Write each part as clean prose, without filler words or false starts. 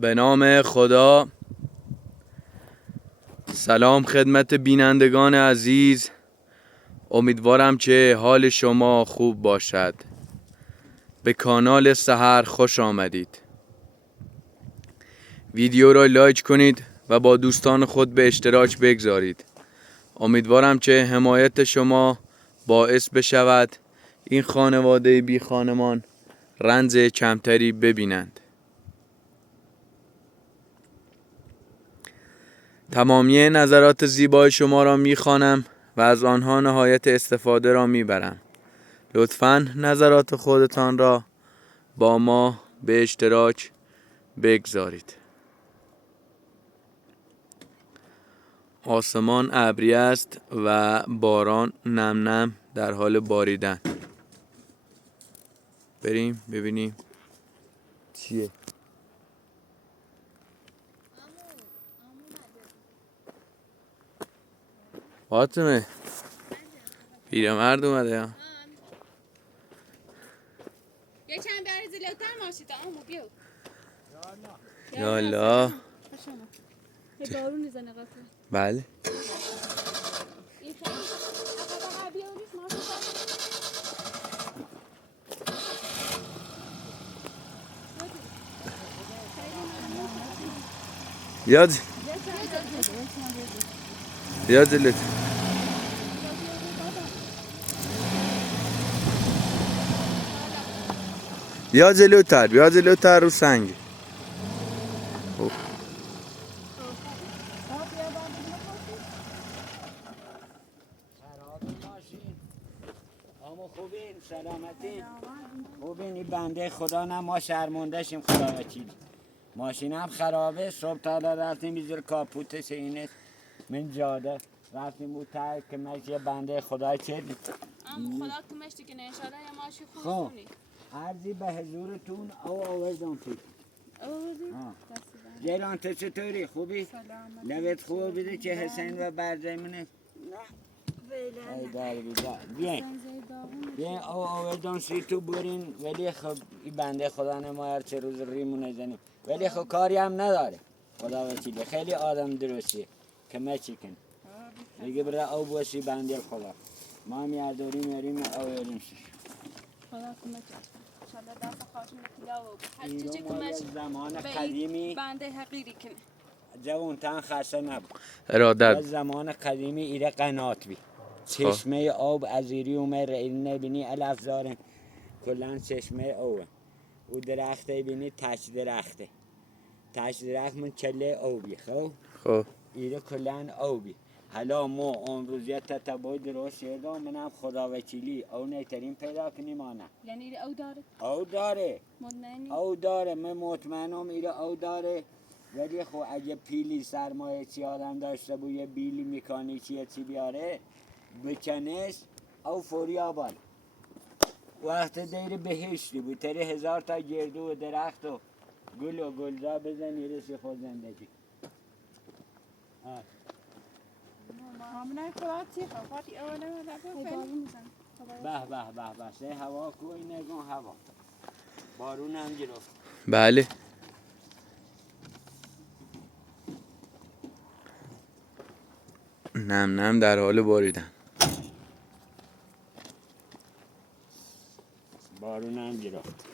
به نام خدا. سلام خدمت بینندگان عزیز، امیدوارم که حال شما خوب باشد. به کانال سحر خوش آمدید. ویدیو را لایک کنید و با دوستان خود به اشتراک بگذارید. امیدوارم که حمایت شما باعث بشود این خانواده بی خانمان رنج کمتری ببینند. تمامی نظرات زیبای شما را میخوانم و از آنها نهایت استفاده را میبرم. لطفاً نظرات خودتان را با ما به اشتراک بگذارید. آسمان ابری است و باران نم نم در حال باریدن. بریم ببینیم چیه. فاطمه پیرمرد اومده یا؟ یکم بری جلوتر ماشید اما بیو. یالا یه بارون میزنه قطعا. بله این خیلی اقا بیاریش ماشید. بیاد بیاد جلوت. بیا جلوتر، بیا جلوتر رو سنگ. اما خوبین سلامتین خوبین. این بنده خدا نه ما شرمنده شیم خدا وکیل. ماشین هم خرابه. صبح تا رفتیم بیزور کاپوتش اینه من جاده رفتیم بود تا که ماشی بنده خدا چه اما خدا کمش دیگه نه انشالله یه ماشی خوب خب کنی. عرضی به حضورتون او آوردم توی آوردی؟ جیلان تو چطوری خوبی؟ لبت خوب بیده که حسین و برزه منه؟ نه ای دار بیدار بیاین بیاین او آوردن سی تو برین. ولی خب این بنده خدا نمایر چه روز ریمونه زنیم ولی خب کاری هم نداره خدا وکیله. خیلی آدم درستیه که ما چی کنیم دیگه برای او باشی بنده خدا. ما هم یاداریم یاریم آوردیم شش خدا کمک انشالله دست خواهشون کلا و هر چی اینو مال کمش زمان به قدیمی بنده حقیری کنه. جوانتن خرسه نبود. ارادت. زمان قدیمی ایره قنات بی چشمه آب از ایری اومه رئیل نبینی الف زارن کلن چشمه آوه او درخته بینی تش درخته تش درخت من چله آبی خب ایره کلن آبی. حالا ما امروزیت تتبای درست شده منم خدا وکیلی او نیترین پیدا کنیم آنه یعنی او داره؟ او داره مطمئنی؟ او داره من مطمئنم ایره او داره. ولی خب اگه پیلی سرمایه چی آدم داشته بود یه بیلی میکانیکی چی بیاره بکنش او فوری آباد وقت دیر بهشتی بود تری 1000 تا گردو و درخت و گل و گلزا بزنی رسی خود زندگی. همونه خواهدی خواهدی اوله به به به به سه هوا کوی نگون هوا بارون هم گرفت. بله نم نم در حال باریدن. بارون هم گرفت.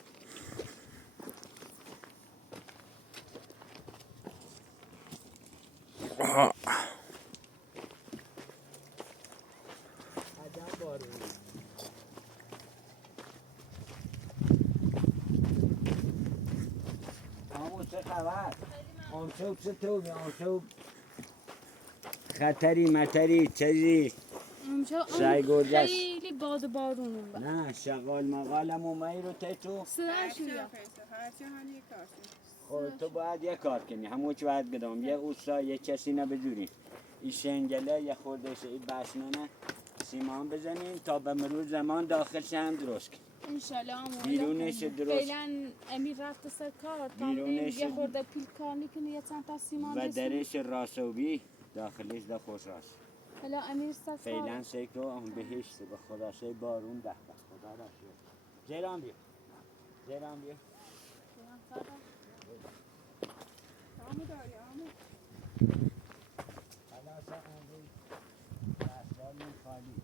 عجب بارونی. آمو چه خبر؟ آمشو چطوری؟ آمشو خطری مطری چیزی؟ سعی گرجست خیلی باد بارون اون نه شغال مقالم اومایی رو تو صداشون یا خب تو باید یه کار کنی همون چی باید بدم یه اوستا یه کسی نبجوری این شنگله یه خوردش این بشنانه سیمان بزنین تا به مرور زمان داخلش هم درست کن. انشالله همون بیرونش درست فعلا امیر رفته سر کار تا بیرونش یه خورده پیل کار میکنه یه چند تا سیمان و رسونه درش راسوبی داخلش دا خوش راست حالا امیر سر کار فعلا سکو هم بهشت به خدا شه بارون ده خدا را شد. جیران بیا جیران بیا خلاص امروز دستمون خالی.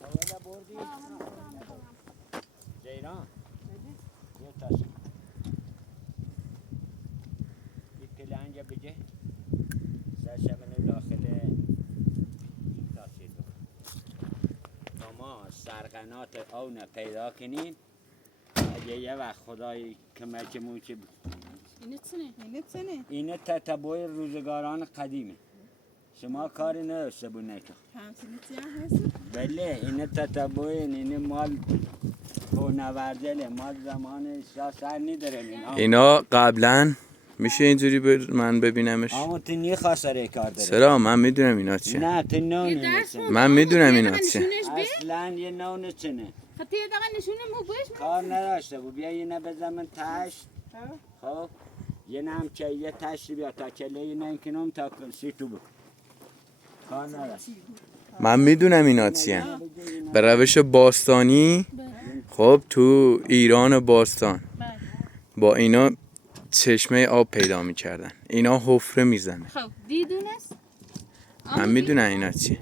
اولا بردی؟ جیران یه تاش یک کلنج بگه سرشمن داخل این تاشید تا ما سرقنات اون پیدا کنیم اگه یه وقت خدای کمکمون که اینه تتبوی روزگاران قدیمه شما کاری نداشته بود نکن بله اینه تتبوی اینه مال نوردله مال زمان شاه سر نداره اینا قبلا میشه اینجوری من ببینمش؟ اما تو نیخواست کار داره چرا؟ من میدونم اینا چیه. نه تو نونی من میدونم اینا چیه. اصلا یه نون چنه خطی دقیقا نشونه مو بوش کار نداشته بود بیا اینه بزنم تشت خب یه نم که یه تشتی بیا تا کله اینه کنم تا سی تو بود کار نداشت من میدونم اینا چیه. به روش باستانی خب تو ایران باستان با اینا چشمه آب پیدا میکردن اینا حفره میزنه. خب دیدونست؟ من میدونم اینا چیه.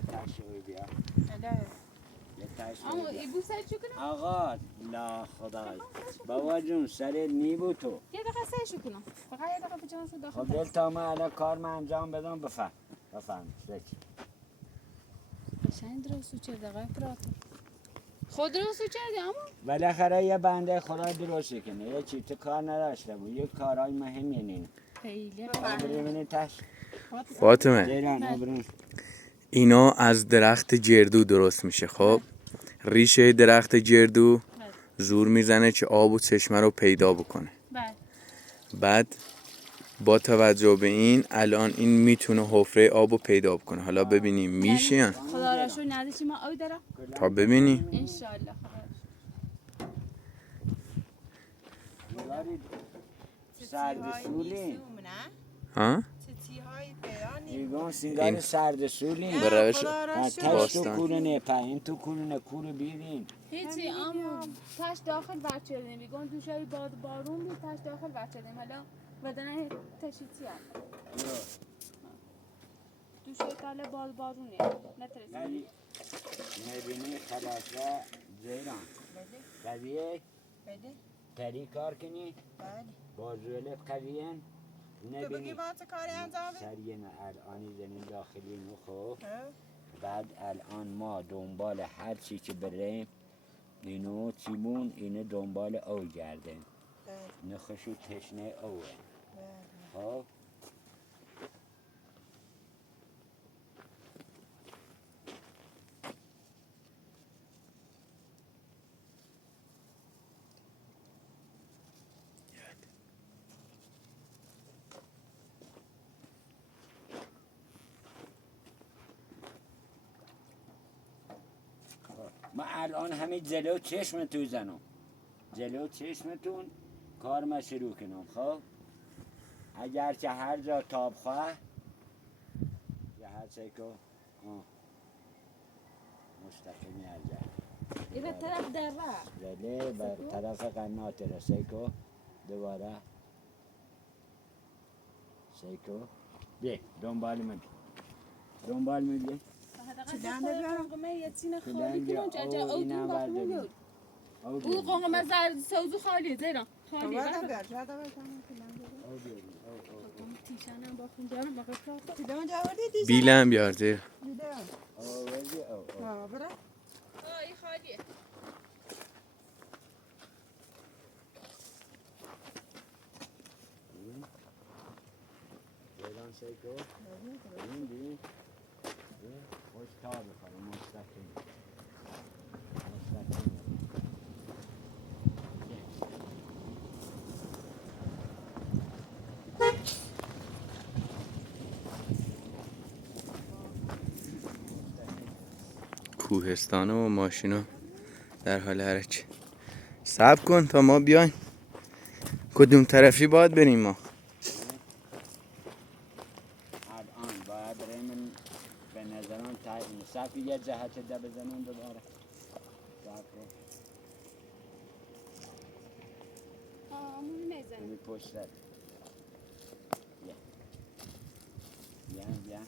اما ایبو سر چو کنم؟ آقا لا خدای بابا جون سر نیبو تو یه دقیقه سرشو کنم فقط یه دقیقه بجانسو داخل خب دل تا من الان کار من انجام بدم بفهم قشنگ درستو چه دقیقه پراتو خود درستو کردی اما؟ بالاخره یه بنده خدا درست کنه یه چی تو کار نداشته بود یه کارهای مهمی نینه خیلی ببینی تش فاطمه جیران آبرون اینا از درخت جردو درست میشه. خب ریشه درخت جردو زور میزنه که آب و چشمه رو پیدا بکنه. بعد با توجه به این الان این میتونه حفره آب رو پیدا بکنه. حالا ببینیم میشه یا نه. خدا را شو نداشتی ما آی دارم تا ببینی انشالله سرد سولی ها ایگون سینگار سرد سولی به روش تش تو باستان. کورونه پایین تو کورونه کور بیرین هیچی اما تاش داخل برچردیم بیگون دوشای بارون بود تاش داخل برچردیم حالا بدنه تشیتی هم دوشای تاله بارونی نترسیم نبینی خلاصه جیران قویه تری کار کنی بازویلت قویه تو بگی واسه کاری انجام بدی؟ سریع الانی زنین داخلی نخو بعد الان ما دنبال هر چی که بریم اینو چیمون اینه دنبال او گرده نخشو تشنه اوه خب ما الان همین جلو چشمتون زنم جلو چشمتون کار ما شروع کنم خب اگر که هر جا تاب خواه یا هر چه که مستقیمی هر جا ای به طرف در راه بله بر طرف قنات رسه که دوباره سیکو بیا دنبال من بیا چه دنده بیارم؟ یه تینه خالی کنم جا او دون باقی میاد او قنقمه زرد سوزو خالیه زیرا خالیه تیشنم با خون دارم باقی پراتو بیلم بیار زیر این خالیه جیران سیکو بی خوش تا بخواه مستقیم کوهستان و ماشینا در حال حرکت. صبر کن تا ما بیایم. کدوم طرفی باید بریم ما؟ الان باید بریم به نظران صفی یه جهت ده بزنم دوباره موری نزنه این پشت داره. بیا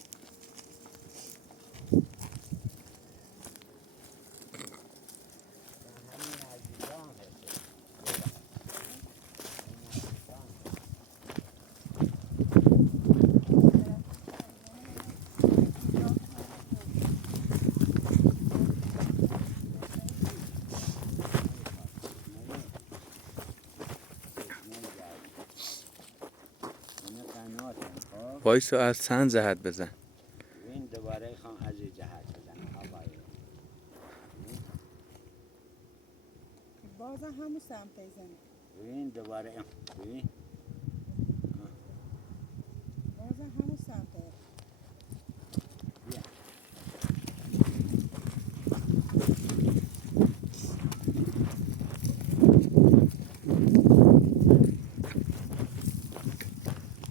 وایسا از چند جهت بزن. این دوباره خواهم از این جهت بزنم آقای بازم همون سمت بزنه. این دوباره ببین بازم همون سمت.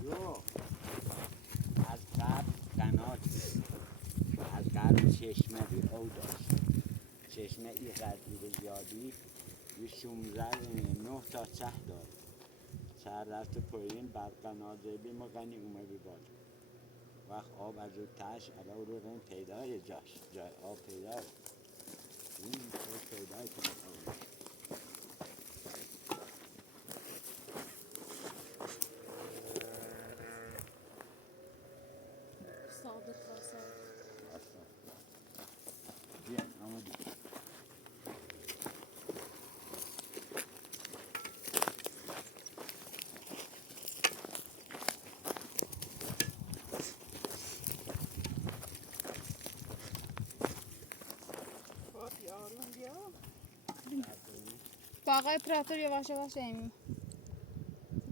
بیا از قبل قنات از قبل چشمه بی او داشت چشمه ای قدری زیادی یه 16 9 تا چه داد چه رفت پایین بر قنات زیبی مغنی اومدی بالا وقت آب از رو تش علاو رو رن پیدای جای آب پیدای این پیدای کنه ثابت واسه بیا آمدی آروم بیا. با آقای پراتور یواش یواش ایمیم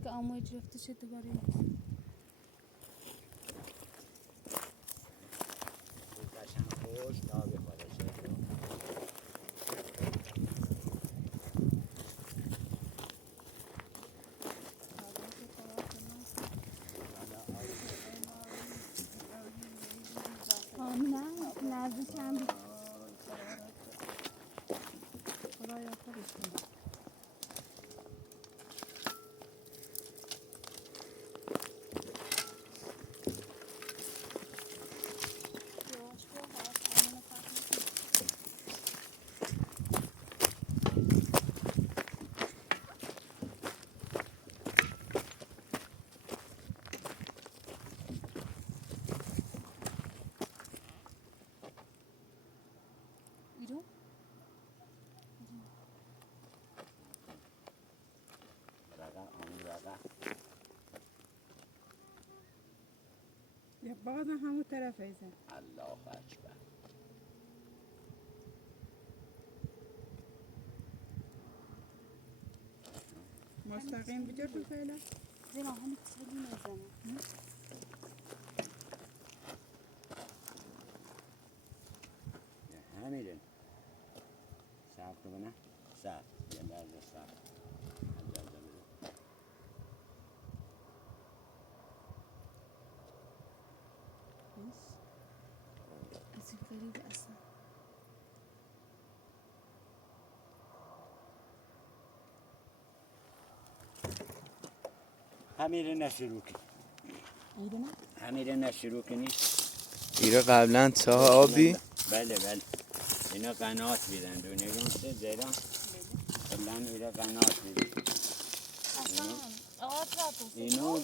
که آموی رفته شد دوباره قشنگ خوش تا بخوره شد نه نزدیک هم بید خدایا خودش کنه یواش برو خواهد آمون فقط ایرو یا بازم همون طرف بزن. الله اکبر مستقیم بجا تو فعلا. زینا همین خیلی نزنه همیره صبر کنه صبر یه لحظه صبر اجازه بده عجیب غریب اصلا همیره نشروع کن ایده نه همیره نشروع کنی ایره قبلا چاه آبی بله اینا قنات بیدن دو نگم سه زیران کلن ایره قنات بیدن اصلا آقا پراتور اینو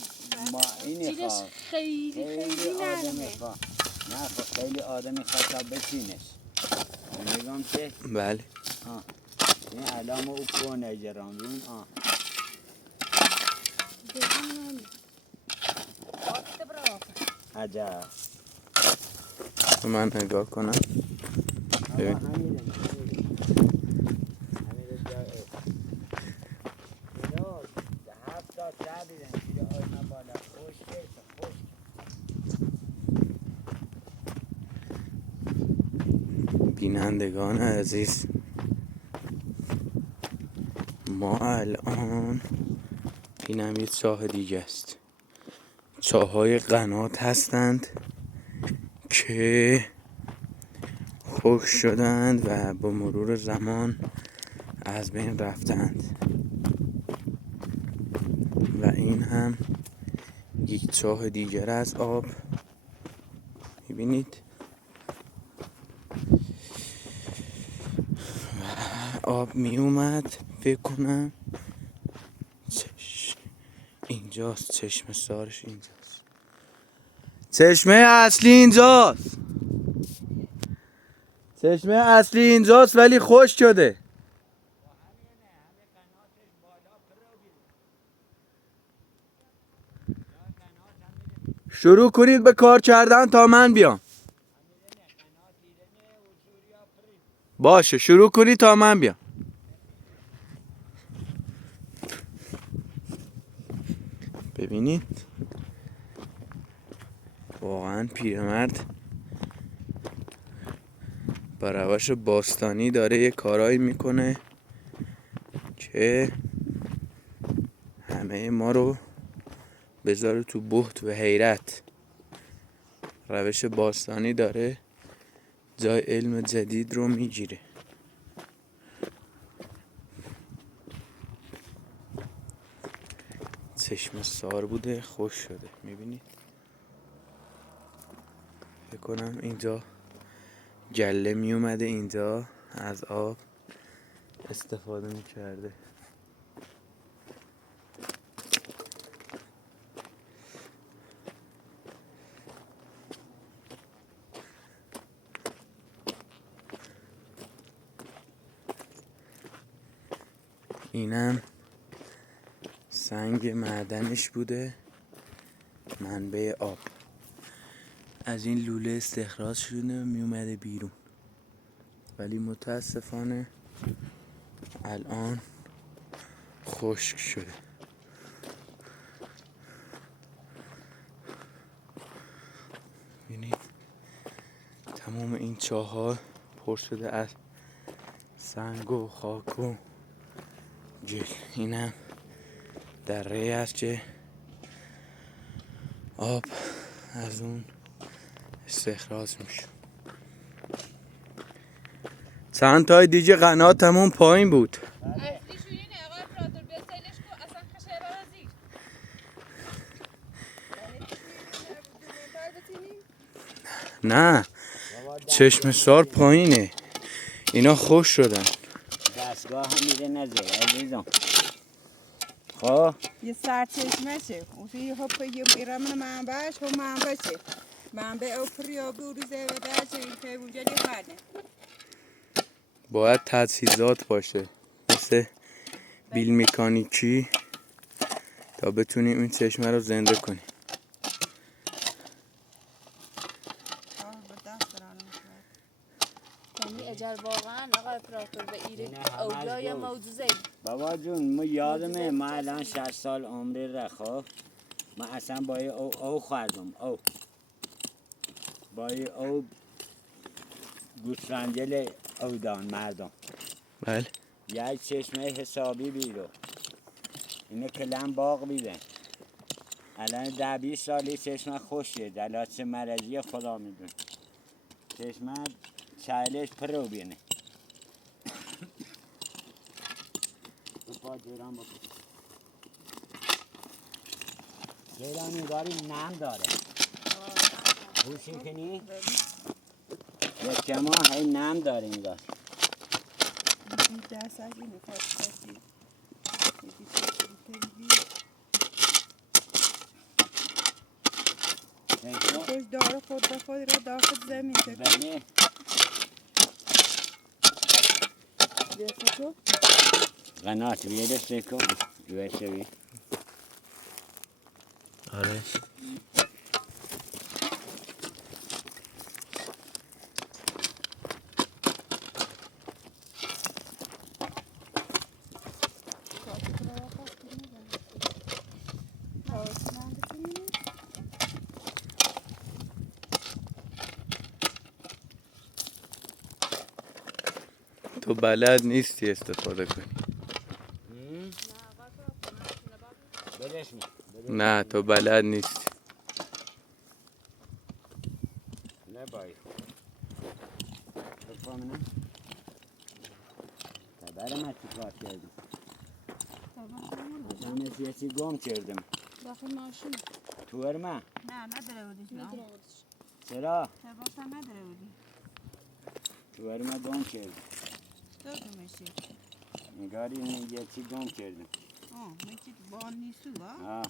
ما اینی جیرش خواه خیلی آدمی نرمه خواه نه خب خیلی آدمی خواه تا بچینش نگم چه بله این علام او کنه جرام بین دهان عجب من نگاه کنم ببین. همیره جای اینو 7 تا چه بیدن چیده آینا بالا خوش بینندگان عزیز ما الان اینم یه چاه دیگه است چاه‌های قنات هستند که خشک شدند و با مرور زمان از بین رفتند و این هم یک چاه دیگر از آب. میبینید آب می اومد. فکر کنم اینجاست، چشمه سارش اینجاست. چشمه اصلی اینجاست. چشمه اصلی اینجاست ولی خشک شده. شروع کنید به کار کردن تا من بیام. باشه شروع کنید تا من بیام. ببینید واقعا پیرمرد با روش باستانی داره یه کارایی میکنه که همه ما رو بذاره تو بهت و حیرت. روش باستانی داره جای علم جدید رو میگیره. چشم سار بوده خوش شده. میبینید فکر کنم اینجا گله می اومده اینجا از آب استفاده میکرده. اینم سنگ معدنش بوده، منبع آب از این لوله استخراج شده می اومده بیرون، ولی متاسفانه الان خشک شده. ببینید تمام این چاه‌ها پر شده از سنگ و خاک و گل. اینم دره است که آب از اون استخراج میشه. چند تای دیگه قناتمون پایین بود. نه چشم سار پایینه، اینا خوش شدن. دستگاه هم میره نزه عزیزم. خب یه سرچشمه شه اونجا هپ یه بیرامن منبعش هم منبع شه منبع اوپریا بروزه و درچه این که اونجا لیفانه باید تجهیزات باشه مثل بیل مکانیکی تا بتونیم این چشمه رو زنده کنیم. یعنی اجر واقعا آقای اپراتور به ایره اولای موجوزه. بابا جون ما یادمه ما الان 60 سال عمری رخو ما اصلا با او خوردم با او گوسفندل اودان مردم. بله یک چشمه حسابی بیرو اینه کلم باغ بیده الان 10-20 سالی چشمه خوشه دلات مرضی خدا میدون چشمه چایلش پرو بینه جیران نگاری نم داره بوشی کنی یک کما هی نم داره نگار دست از این فاسدی خوش داره خود به خود را داخل زمین بله قنات بیده سکو جوه آره تو بلد نیستی استفاده کنی. نه تو بلد نیستی. نه بایی بفهمنم خبر من چی کار کردی تنش یه چی گم کردم داخل ماشین تو ارما نه نداره بودیش نه چرا؟ لباسا نداره بودی تو ارما گم کردم دادمشی نگاری یه چی گم کردم من چی بان نیستو ها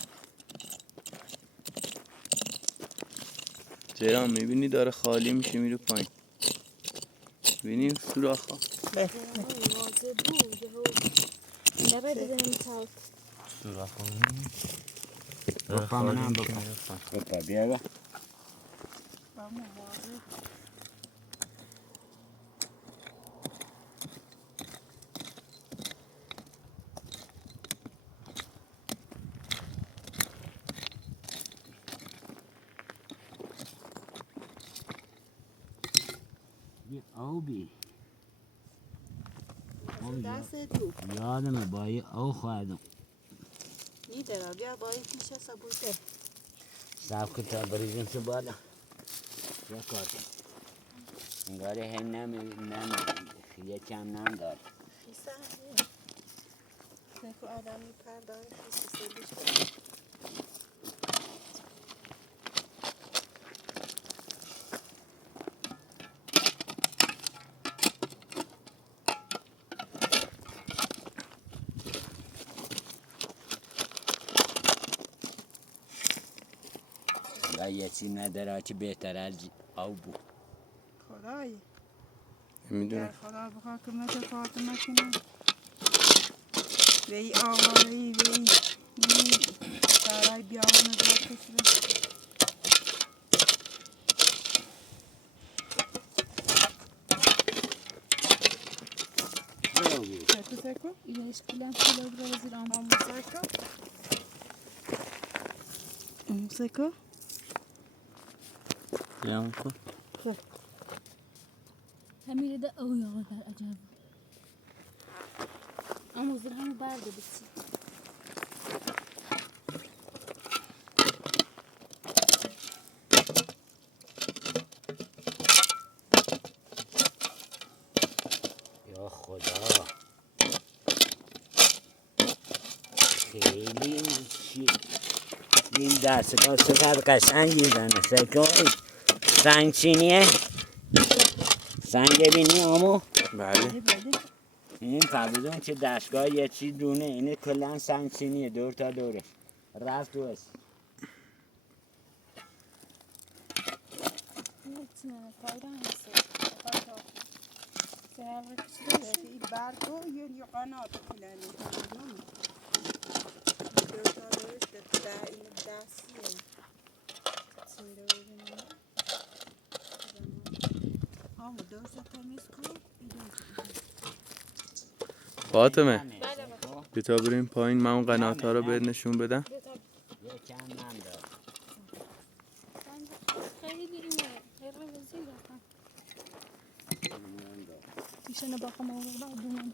جیران میبینی داره خالی میشه میره پایین. ببینیم سوراخ ها. واضح بود نباید بزنیم تلک سوراخ ها بپا منم بپا بیا با آبی دست تو یادمه با یه او خوردم میدارم بیا با این پیش سبوته صاف کتا بریزم سو بالا یا کار کن انگاره هم نمی یه کم نم دار خیسه نکو آدم میپرداره خیسه سیبیش و یه چی نداره که بهتر از او بود خدایی میدونم. گر خدا بخواه که مثل فاطمه کنه وی آواری وی سارای بیاهانه دار کشیده سکو سکو اینه اشکیلم کلا برای زیر آم آمو سکو آمو سکو بیام کن همین ده او یا بر عجب اما زیر همو برده بسی یا خدا خیلی این دستگاه چقدر قشنگی زنه سکوی سنگ چینیه سنگ بینی آمو بله. این فهمیدون که دستگاه یه چی دونه اینه کلن سنگ چینیه دور تا دوره رفت تو است نه پایران هسته سهر کشیده این برگو یه قنات کنن دو تا روش ده این دستیه سنده ببینم آمو دوستا تمیز کن فاطمه بتا بریم پایین من اون قنات ها رو بهت نشون بدم. یه کم نم دار خیلی اینه خیلی وزیر رفتم میشه نباقم آقا بعد دونم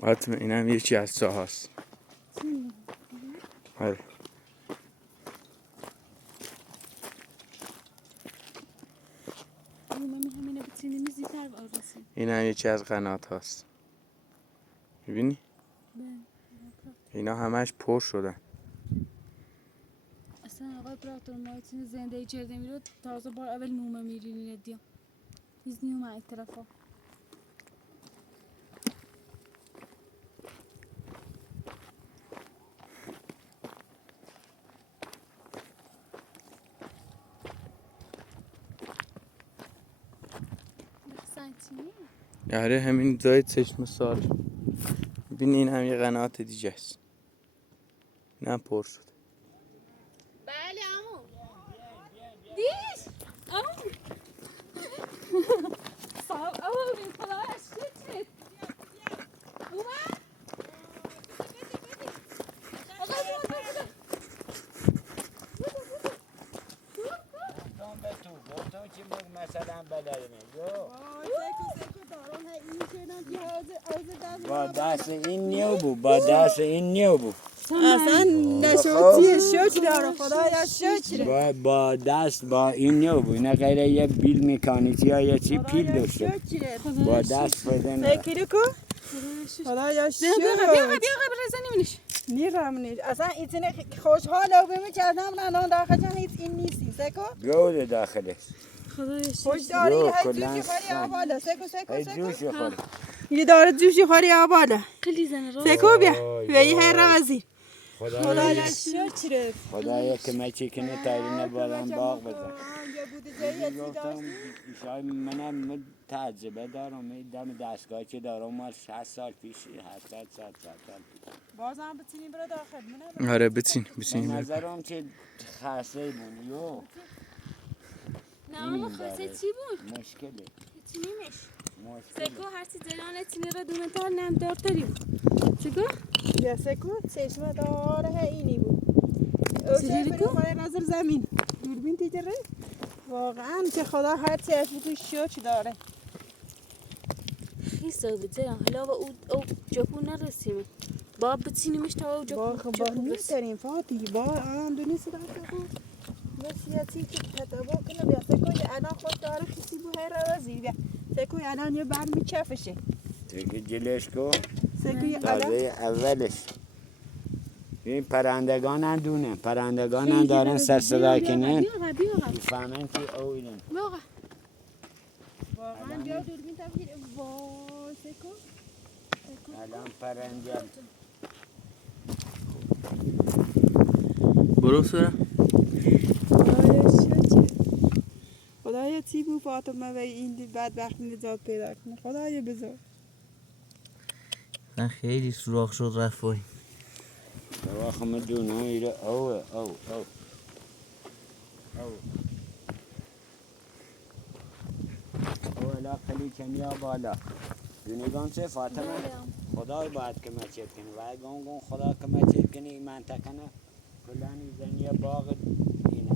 فاطمه این هم یکی از ساهاست. آره. همینه بتینی میزیتر آرسی این هم یکی از قنات هاست. میبینی؟ اینا همش پر شدن. اصلا آقای براتون ما تین زنده چرده میرو تازه بار اول نومه میرینی ندیم هیچ نیومه از طرفا آره همین جای چشم سال. ببین این هم یه قنات دیگه است. این هم پر شد. بله عمو دیش عمو صعب عمو بین خلاص شد اومد گفتم به تو که مثلا بلدمه سکو با دست این نیو بود با دست این نیو بود اصلا نشوتیه شوچ داره خدایا شوچ با دست با این نیو بود نه غیر یه بیل مکانیکی یا یه چی پیل داشته با دست بدن فکری کو خدایا شوچ بیا برزنیمش نیرم اصلا ایتونه خوشحال او بمی که آدم نه داخل جان هیچ این نیستی سکو گوده داخلش خوش داری جو، هی کلاً جوشی خوری سنگ. آبالا سکو ای جوش خور یه داره جوشی خوری آبالا خیلی زنه را سکو بیا بیا یه هر روزی خدایا خدایا شوچ خدایا که من چکنه تایرین بارم باغ بزن یه بوده جایی گفتم شاید منم تجربه دارم این دم دستگاه که دارم مال 60 سال پیش 700 سال پیش بازم بتونی برو داخل منه آره بچین به نظرم که خاصه بود یو نه اما خاصه چی بود؟ مشکله چی نیمش؟ مشکله سکو هر چی جلانه چینی را دونه تر نم دار تریم چیکو؟ یا سکو چشمه داره اینی بود چجوری کو؟ خواهی نظر زمین دوربین تیتره واقعا که خدا هر چی از بودو شوچ داره خیلی ساده جلان حالا با او جپو نرسیم با بچینیمش تا او با جپو خبر رسیم نیسترین فاتی با آن دونی صدا کنم بس یا چی که تتابا کنه بیا سکوی الان خود داره کسی بو هر روزی بیا سکوی الان یه بر میچفشه دیگه جلش کو سکوی الان تازه اولش این پرندگان هم دونه پرندگان هم دارن سر صدا کنن بیا میفهمن که او اینن بیا واقعا بیا دوربین تا بگیر وای سکو الان پرنده برو سره خدایا شکر خدایا چی بو فاطمه و این بدبخت نجات پیدا کنه خدایا بزرگ من خیلی سوراخ شد رفت پایین دواخم دونه ایره اوه او اولا خلی یا بالا دونیگان چه فاطمه خدای باید که مچید کنه و گون خدا که مچید کنه این منطقه نه کلانی زنی باغ این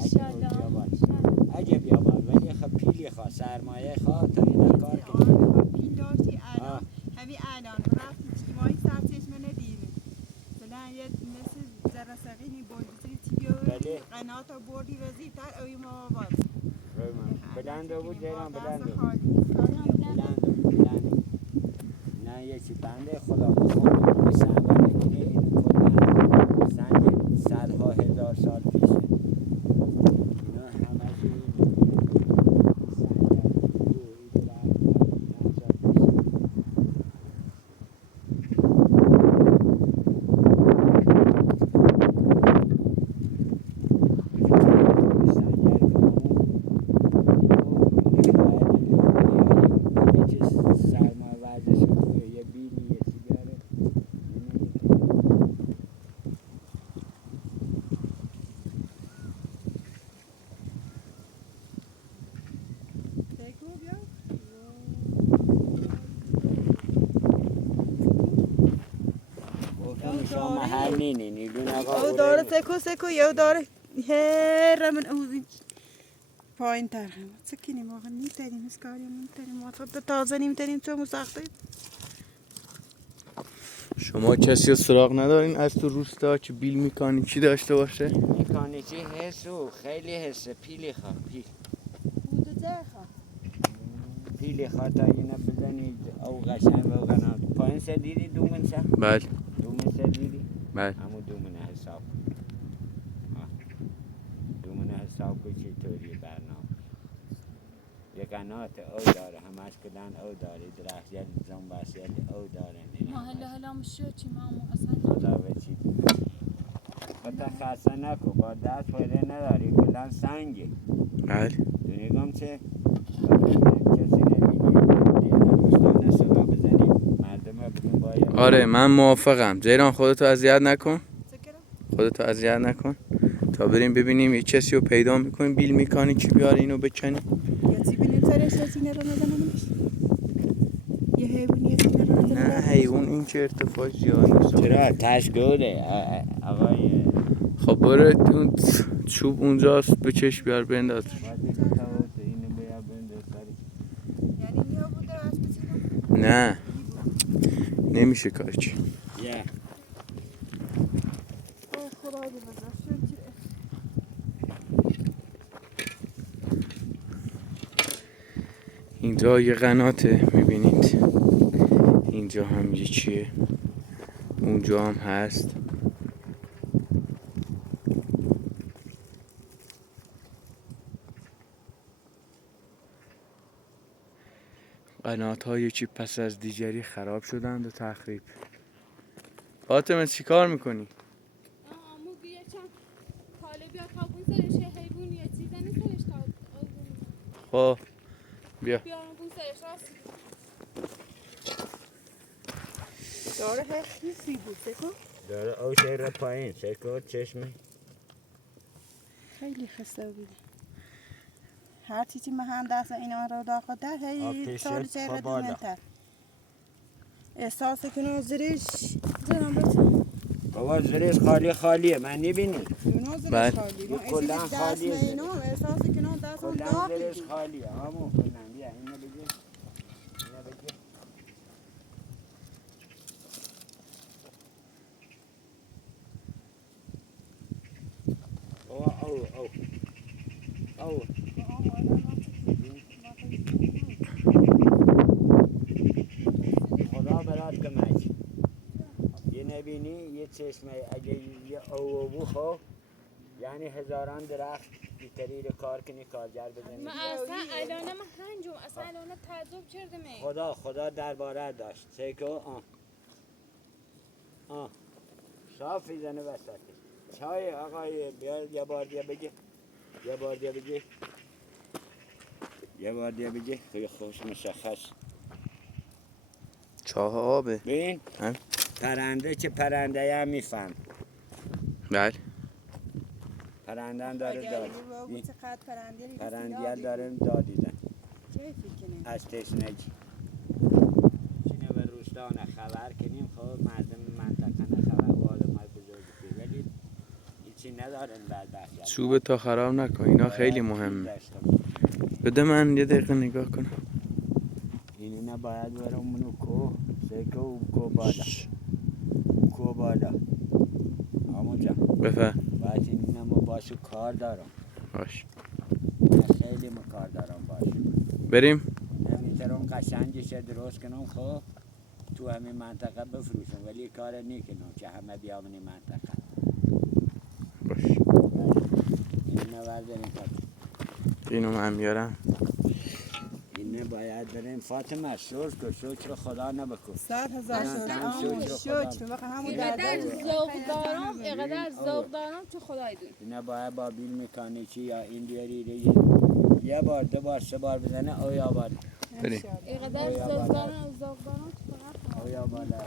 عجب یا باید ولی خب پیلی خواه سرمایه خواه تا این کار کنه پیل داشتی الان همین الان رفتی چیمایی سرچشمه ندیره فلان یه مثل زرسقینی بلدی چیو بله. قناتا بردی وزیتر اوی ما آباد بلنده بود جیران بلنده نه یکی بنده خدا بخوام سنگانه کنه این کلن سنگ صدها هزار سال پیشه اینا همه او داره سکو یو داره هر من اوزی پایین تر هم سکنیم واقعا نیتریم اسکاری نیتریم واقعا تازه نیمتریم تو مساخته شما کسی رو سراغ ندارین از تو روستا که بیل میکانیکی داشته باشه؟ میکانیکی حسو خیلی حسه پیلی خواه پیلی خواه تا اینه بزنید او قشنگ و قنات پایین سر دیدی دومن سر؟ بله دومن سر دیدی؟ بله همون دومن حساب دومن حساب که چطوری برنامه یه قنات او داره همش کدن او داره درخت یل زنباس یل او داره ما هلا مشو چی مامو اصلا خدا بچید خدا خاصه نکو با دست فایده نداری کلن سنگی بله دونیگم چه کسی نبینی دوستان صدا بزنیم مردم بدون باید آره من موافقم جیران خودتو اذیت نکن خودتو اذیت نکن تا بریم ببینیم یه کسی رو پیدا میکنیم بیل میکانیکی بیاره اینو بکنیم یا چی بینیم سرش سینه رو نزنمش یه حیوانی سینه رو نزنمش نه حیوان این که ارتفاع زیاد نیست چرا تش گوده آقای خب برو اون چوب اونجاست بکش بیار بنداز باید اینو بیا بنده سری یعنی یا بوده از بسیارم نه نمیشه کارچی. یه خدا بزرگ شکر. اینجا یه قناته میبینید، اینجا هم یه چیه، اونجا هم هست. قنات های چی پس از دیگری خراب شدند و تخریب. فاطمه چی کار میکنی؟ آمو بیا چند کاله بیا کابون سرش حیوان یه چیزی نیستش تا خب بیا. بیا بون سرش راست داره خیلی بود سکو. داره او شیر پایین سکو چشمه خیلی خسته بوده. هر چیزی من دست اینا رو داخل در هی سال چهره دیمنتر احساس کنه زیرش زنم بچه بابا زیرش خالیه من نبینی اونا بله. زیرش خالی یه کلن دست خالیه زیرش. اینا احساس کنه دست هم کلن داخل زیرش خالیه همون کلن بیا اینو بگیر اینو بگیر او خدا برات کمک یه نبینی یه چشمه اگه یه او خو یعنی هزاران درخت بیتری رو کار کنی کارگر بزنی من اصلا الان هنجم اصلا الان تعجب کردم خدا درباره داشت سیکو صافی زنه وسطی چای آقای بیا یه بار دیگه بگی خیلی خوش مشخص چاه آبه. ببین هم؟ پرنده که پرنده هم میفهم بله. پرنده هم داره داد چقدر پرنده هم داره دادیدن چه فکر کنی؟ از تشنگی چینه به روستان خبر کنیم خب مردم منطقه خبر و آدمای بزرگی ولی هیچی ندارن بدبختی چوب تا خراب نکن، اینا خیلی مهمه. بده من یه دقیقه نگاه کنم. اینی نباید برم منو سیکو کو بالا آمو جان بفر. باید این نمو باشو کار دارم باش خیلی کار دارم باشو بریم. نمیترم قشنگش درست کنم خب تو همین منطقه بفروشم ولی کار نیکنم که همه بیامن این منطقه باش اینو برداریم اینو من میارم. اینه باید بریم فاطمه شکر خدا نبکن 100,000 شکر واقعا همون اینقدر ذوق دارم اینقدر ذوق دارم که خدای دون اینه باید با بیل مکانیکی یا این بیاری یه بار دو بار سه بار بزنه او یا بالا بریم. اینقدر ذوق دارم که فقط او یا بالا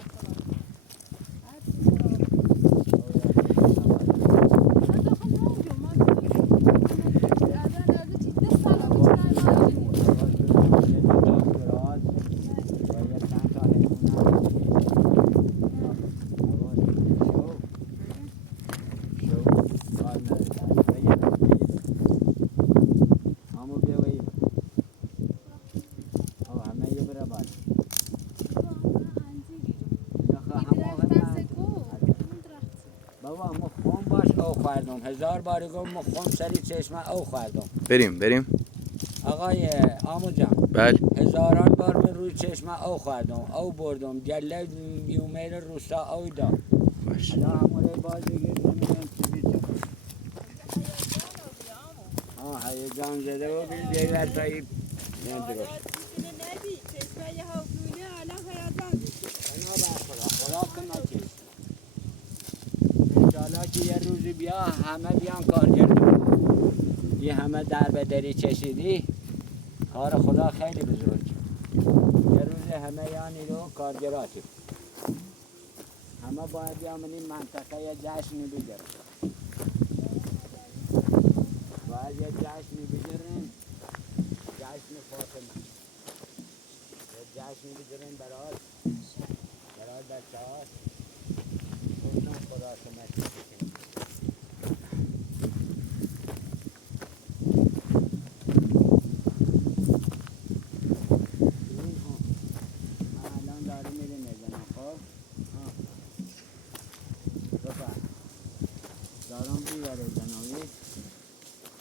هزار بار گم مخم سری چشمه او خوردم بریم. آقای آمو جان بله. هزاران بار من روی چشمه او خوردم او بردم گله یومیر روستا او دام باش. حالا هموره باز بگیر نمیدونم چی بیتون هیجان زده و بیل دیگر تایی نه درست چشمه یه حافظونه الان هیجان خدا کمکی انشالله که یه روزی بیا همه بیان کارگردون یه همه در به دری چشیدی کار خدا خیلی بزرگ یه روزی همه یعنی رو کارگراتی همه باید بیان من این منطقه یه جشنی بگیرن باید یه جشنی بگیرن جشن فاطمه یه جشنی بگیرن برای بچه ها خدا کمک کنه داره جنابی؟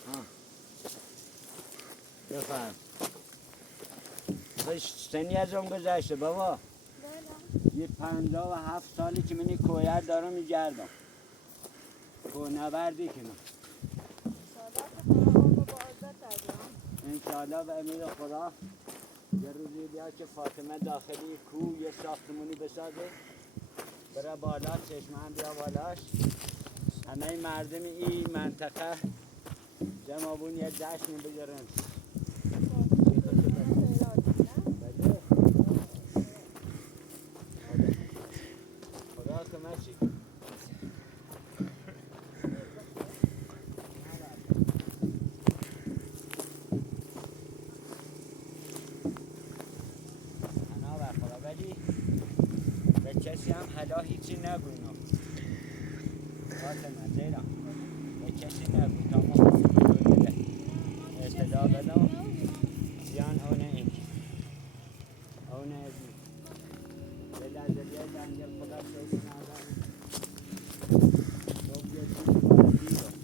ها بفرم سنی از اون گذشته بابا یه 57 سالی که منی کویر دارم میگردم کوهنوردی کنم انشاءالله به امید خدا یه روزی بیاد که فاطمه داخلی کوه یه ساختمونی بسازه بره بالا چشمه بیا بالاش همه مردم این منطقه جمعبون یه جشن بگیرن خدا کمشی ولی به کسی هم حالا هیچی نگوینم فاطمه زیرم به کسی نگو تا ما بده اطلاع بدم زیان اونه این اونه ازمی به لحظه جنگل خدا سیدی نازم روب یه چیزی باید دیدم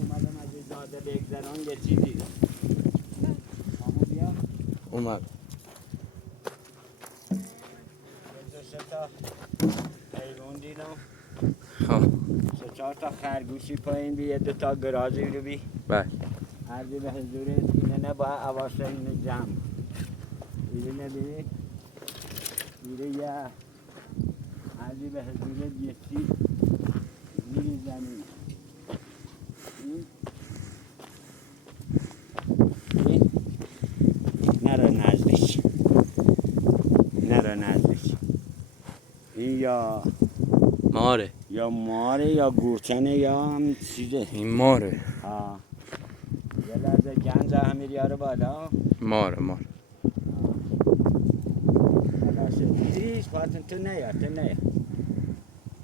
اومدم از این زاده بگذران یه چی دیدم همون بیا اومد تا حیوان دیدم ها 3-4 تا خرگوشی پایین بی 2 تا گرازی رو بی بله عرضی به حضور اینه نه باید عواسته اینه جمع اینه نبی اینه یه عرضی به حضور یکی زیر زمین این نرو نزدیک نرو نزدیک این یا ماره ماره یا گورچنه یا هم چیزه این ماره ها یه لحظه گنج همین یاره بالا ماره بالاشه دیدیش فاطمه تو نیا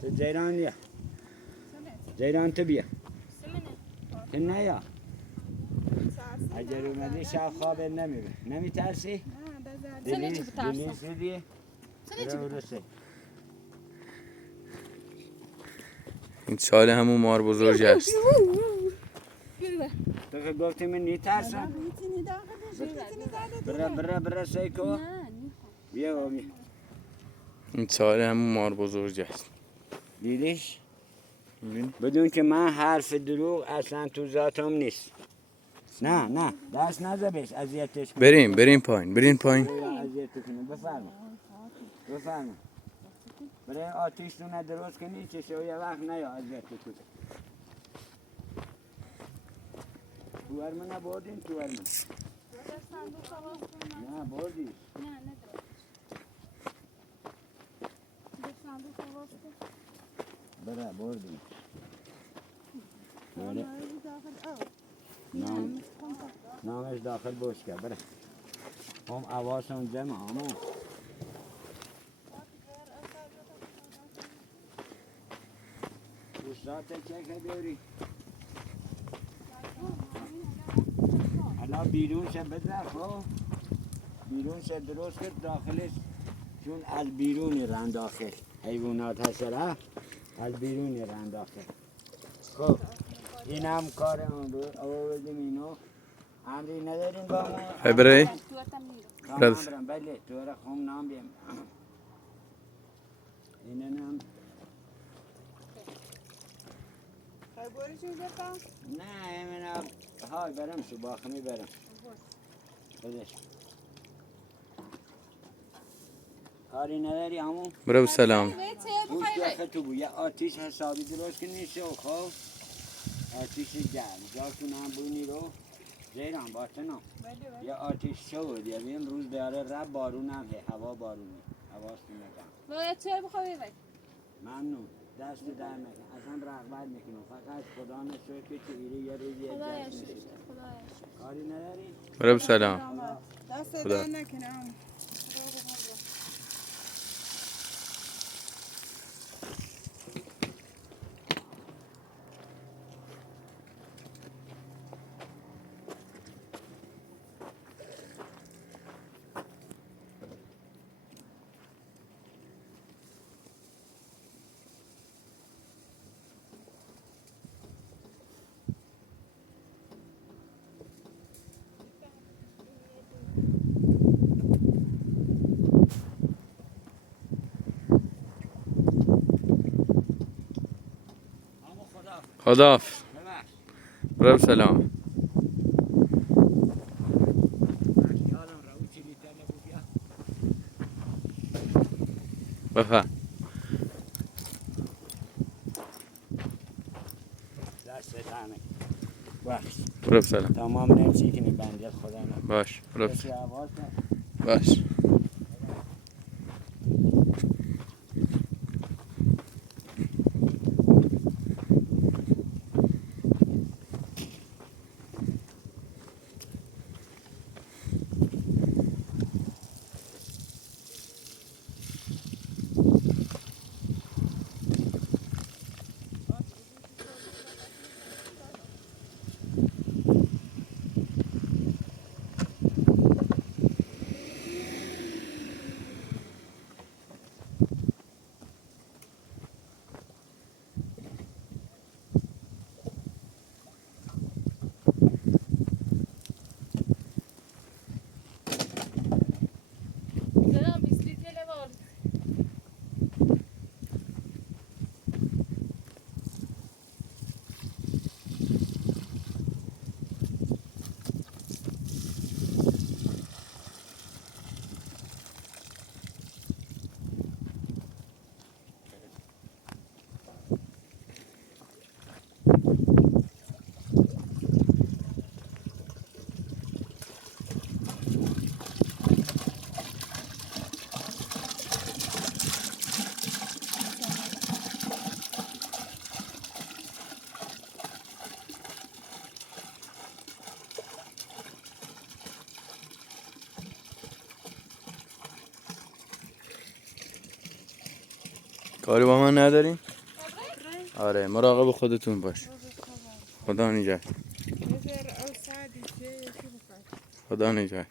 تو جیران یا جیران تو بیا تو نیا اگر اومدی شب خواب نمیره نمیترسی؟ سنه چی بترسم؟ دلیل سیدیه؟ برو این سال همون مار بزرگ است تو که گفتی من نیترسم برا سیکو بیا این سال همون مار بزرگ است دیدیش؟ بدون که من حرف دروغ اصلا تو ذاتم نیست نه دست نزه بهش اذیتش کن بریم پایین اذیت کنه بفرما برای آتیش رو ندرست کنی چه یه وقت نیا اذیت کنه تو ارمه نبردین تو ارمه نه بردی بره بردی نامش داخل بوشکه بره هم عواسم جمع همون دوستات چه بیاری حالا بیرون شه بذار خب بیرون شه درست کرد داخلش چون از بیرونی رن داخل حیوانات حشره از بیرونی رن داخل خب این هم کار آوردیم اینو امری نداریم با ما برای برم بله تو را خون نام بیم اینه نام بوری چیز بکن؟ نه من های برم شو باخمی برم بدش کاری نداری همون برو سلام گوش داخل تو بود یه آتیش حسابی درست کنی شو خب آتیش گرم جاتون هم بونی رو زیران باطنم یه آتیش شد یه بیم روز داره رب بارون هم هوا بارونی حواستون نگم باید چه بخواه ببک ممنون دست در نکن اصلا رغبت میکنم فقط خدا نشد که ایره یه روز یه خدایا جشن شکر نشه خدایا شکر کاری نداری؟ برو سلام دست خدا. در نکنم خداحافظ. ببخش. رب سلام. یادم رو چیلی تنه بود یا بفهم. دست دهنه بخش رب سلام. تمام نمیشه که بنده خدا نه باش. رب کسی سلام. آواز نه باش. Selam bisikletele var. کاری با من نداریم؟ آره مراقب خودتون باش. خدا نگهدار. خدا نگهدار.